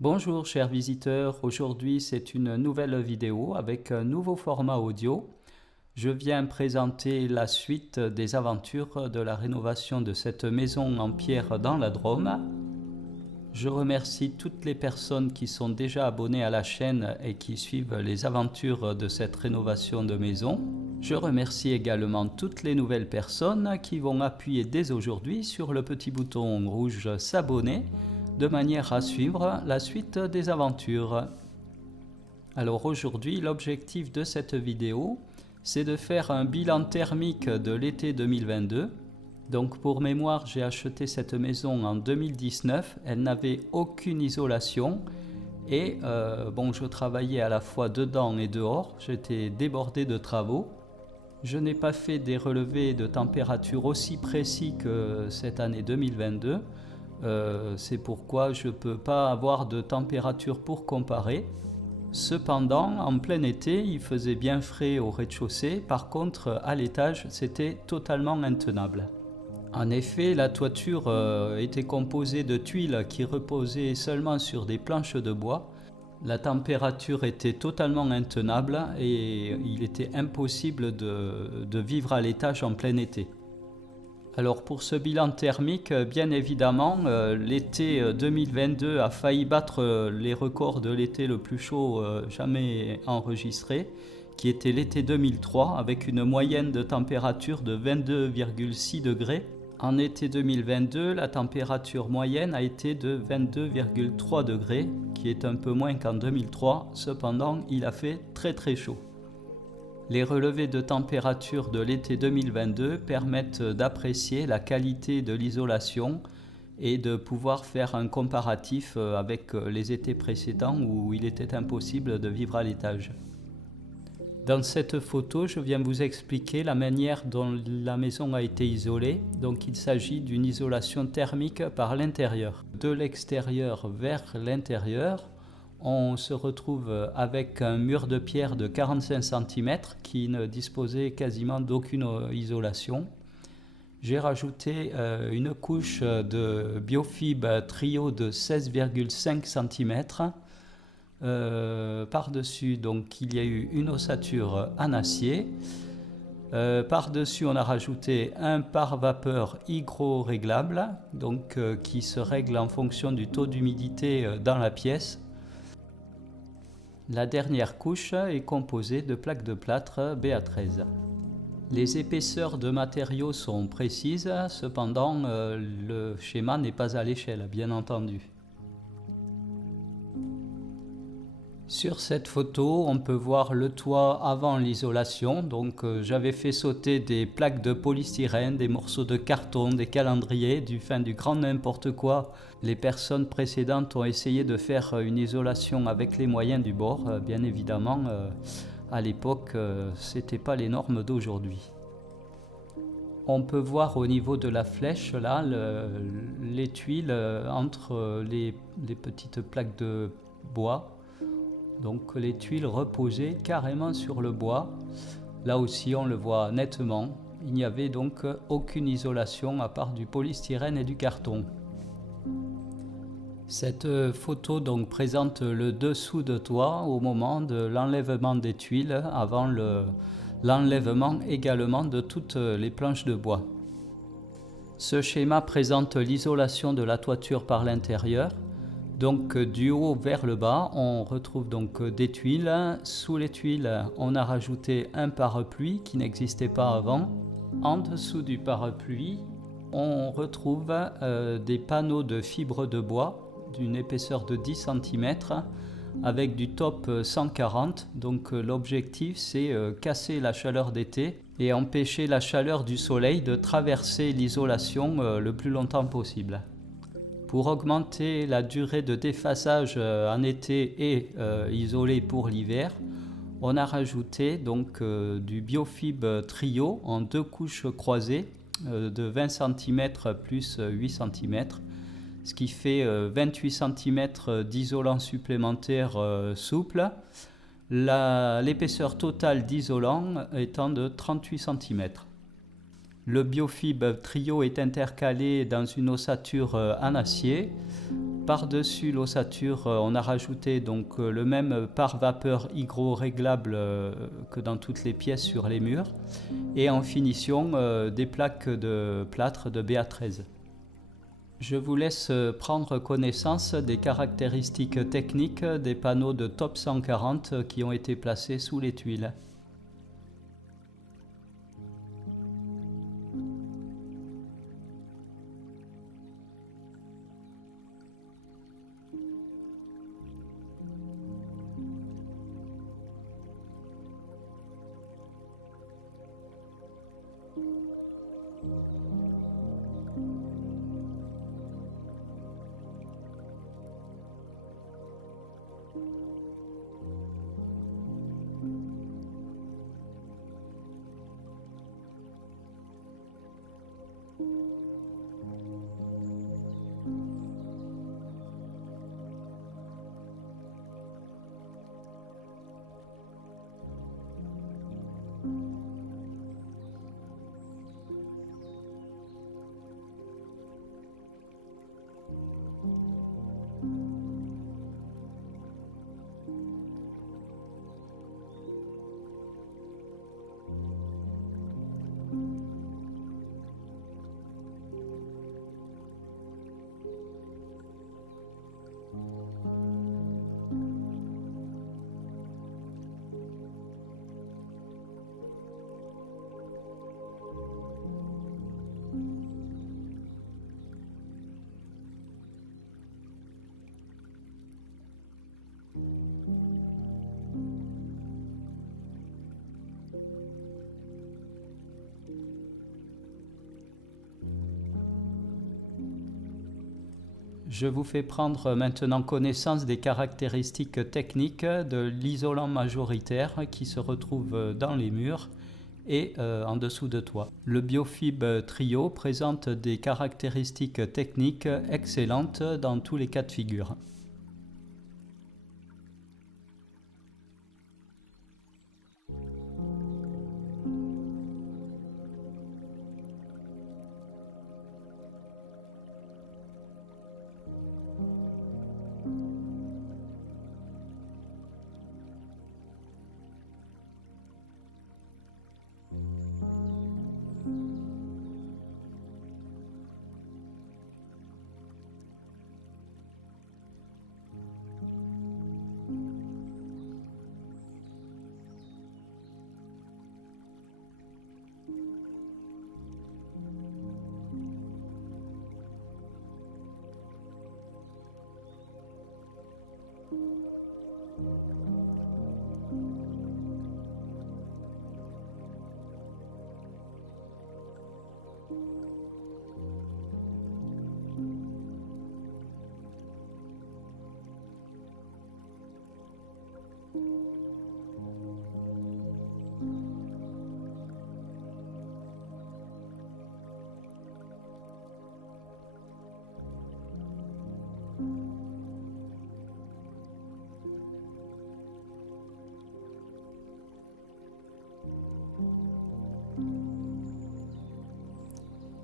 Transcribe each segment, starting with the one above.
Bonjour chers visiteurs, aujourd'hui c'est une nouvelle vidéo avec un nouveau format audio. Je viens présenter la suite des aventures de la rénovation de cette maison en pierre dans la Drôme. Je remercie toutes les personnes qui sont déjà abonnées à la chaîne et qui suivent les aventures de cette rénovation de maison. Je remercie également toutes les nouvelles personnes qui vont appuyer dès aujourd'hui sur le petit bouton rouge s'abonner de manière à suivre la suite des aventures. Alors aujourd'hui, l'objectif de cette vidéo, c'est de faire un bilan thermique de l'été 2022. Donc pour mémoire, j'ai acheté cette maison en 2019, elle n'avait aucune isolation et je travaillais à la fois dedans et dehors, j'étais débordé de travaux. Je n'ai pas fait des relevés de température aussi précis que cette année 2022. C'est pourquoi je ne peux pas avoir de température pour comparer. Cependant, en plein été, il faisait bien frais au rez-de-chaussée. Par contre, à l'étage, c'était totalement intenable. En effet, la toiture était composée de tuiles qui reposaient seulement sur des planches de bois. La température était totalement intenable et il était impossible de vivre à l'étage en plein été. Alors pour ce bilan thermique, bien évidemment, l'été 2022 a failli battre les records de l'été le plus chaud jamais enregistré, qui était l'été 2003 avec une moyenne de température de 22,6 degrés. En été 2022, la température moyenne a été de 22,3 degrés, qui est un peu moins qu'en 2003, cependant il a fait très très chaud. Les relevés de température de l'été 2022 permettent d'apprécier la qualité de l'isolation et de pouvoir faire un comparatif avec les étés précédents où il était impossible de vivre à l'étage. Dans cette photo, je viens vous expliquer la manière dont la maison a été isolée. Donc il s'agit d'une isolation thermique par l'intérieur. De l'extérieur vers l'intérieur, on se retrouve avec un mur de pierre de 45 cm qui ne disposait quasiment d'aucune isolation. J'ai rajouté une couche de Biofibre Trio de 16,5 cm. Par-dessus, donc, il y a eu une ossature en acier. Par-dessus, on a rajouté un pare-vapeur hydro-réglable, qui se règle en fonction du taux d'humidité dans la pièce. La dernière couche est composée de plaques de plâtre BA13. Les épaisseurs de matériaux sont précises, cependant le schéma n'est pas à l'échelle, bien entendu. Sur cette photo, on peut voir le toit avant l'isolation. Donc j'avais fait sauter des plaques de polystyrène, des morceaux de carton, des calendriers, du grand n'importe quoi. Les personnes précédentes ont essayé de faire une isolation avec les moyens du bord. Bien évidemment, à l'époque, c'était pas les normes d'aujourd'hui. On peut voir au niveau de la flèche là les tuiles entre les petites plaques de bois. Donc les tuiles reposaient carrément sur le bois. Là aussi on le voit nettement. Il n'y avait donc aucune isolation à part du polystyrène et du carton. Cette photo donc présente le dessous de toit au moment de l'enlèvement des tuiles avant l'enlèvement également de toutes les planches de bois. Ce schéma présente l'isolation de la toiture par l'intérieur. Donc du haut vers le bas, on retrouve donc des tuiles. Sous les tuiles, on a rajouté un pare-pluie qui n'existait pas avant. En dessous du pare-pluie, on retrouve des panneaux de fibres de bois d'une épaisseur de 10 cm avec du top 140. Donc l'objectif, c'est casser la chaleur d'été et empêcher la chaleur du soleil de traverser l'isolation le plus longtemps possible. Pour augmenter la durée de déphasage en été et isolé pour l'hiver, on a rajouté donc du Biofibre Trio en 2 couches croisées de 20 cm plus 8 cm, ce qui fait 28 cm d'isolant supplémentaire souple, l'épaisseur totale d'isolant étant de 38 cm. Le Biofib Trio est intercalé dans une ossature en acier. Par-dessus l'ossature, on a rajouté donc le même pare-vapeur hydro-réglable que dans toutes les pièces sur les murs. Et en finition, des plaques de plâtre de BA13. Je vous laisse prendre connaissance des caractéristiques techniques des panneaux de Top 140 qui ont été placés sous les tuiles. Je vous fais prendre maintenant connaissance des caractéristiques techniques de l'isolant majoritaire qui se retrouve dans les murs et en dessous de toit. Le Biofib Trio présente des caractéristiques techniques excellentes dans tous les cas de figure.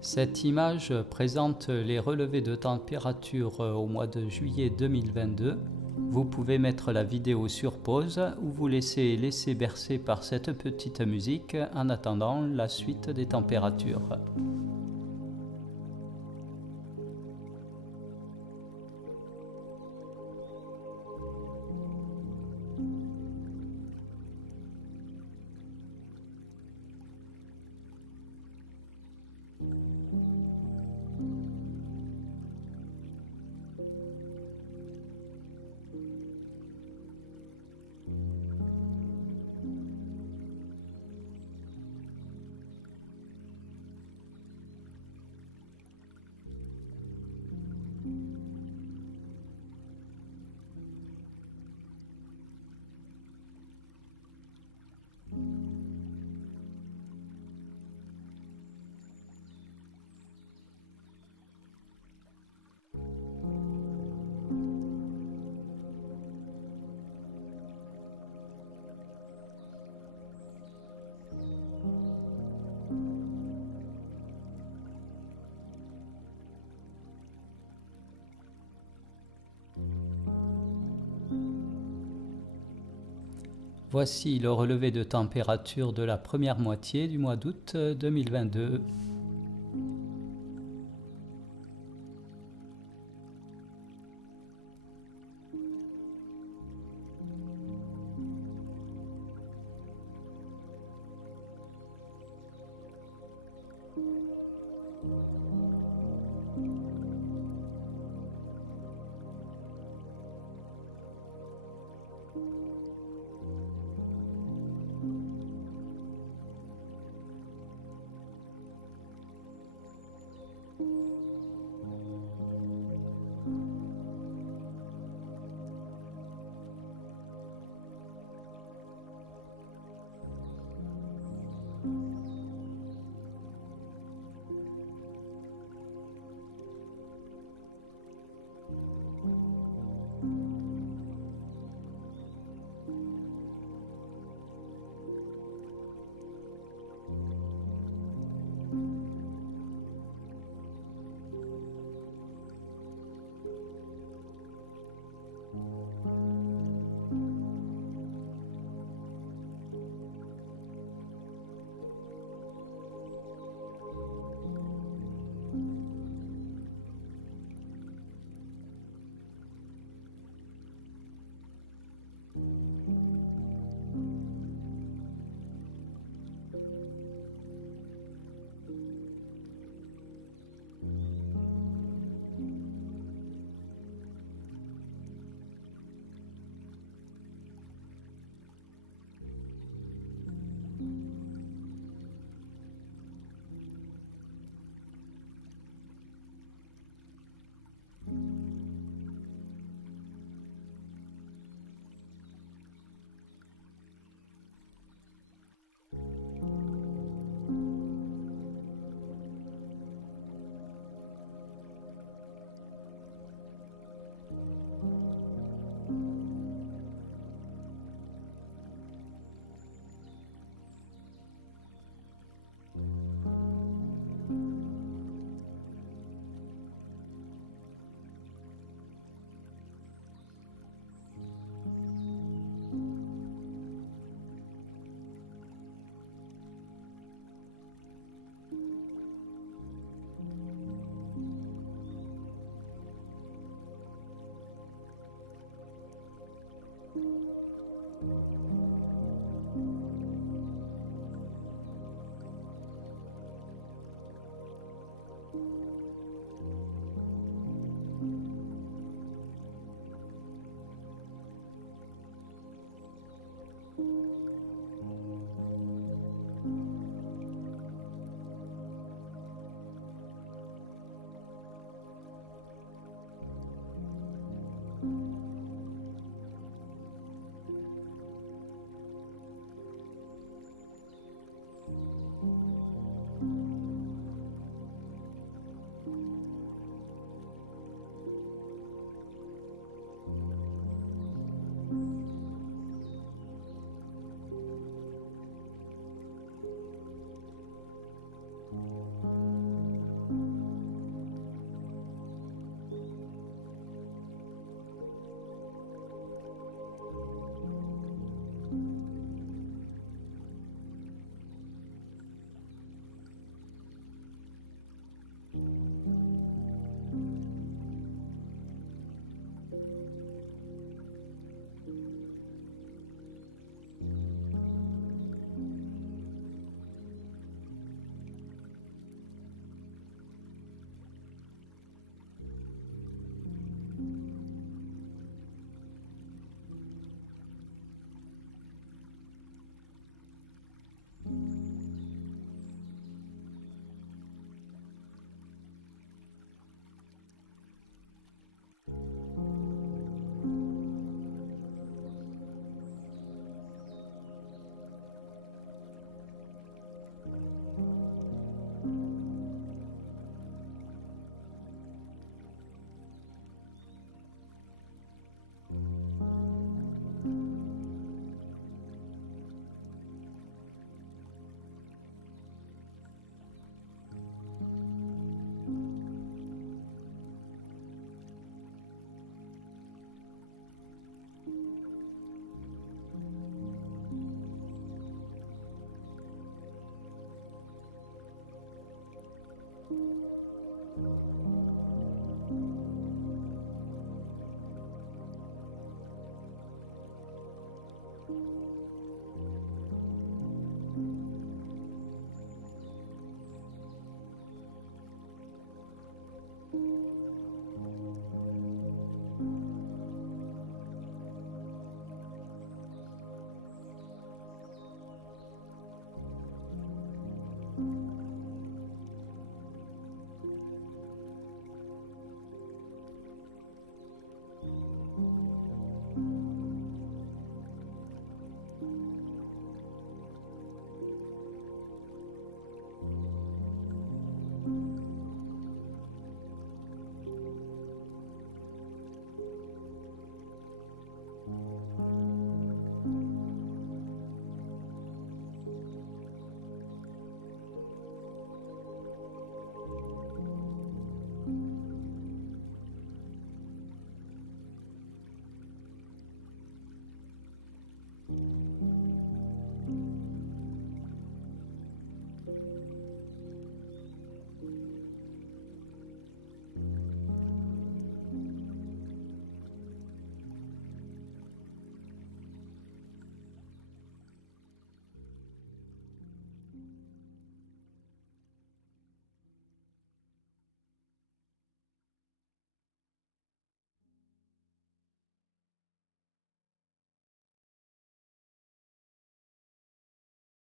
Cette image présente les relevés de température au mois de juillet 2022. Vous pouvez mettre la vidéo sur pause ou vous laisser bercer par cette petite musique en attendant la suite des températures. Voici le relevé de température de la première moitié du mois d'août 2022.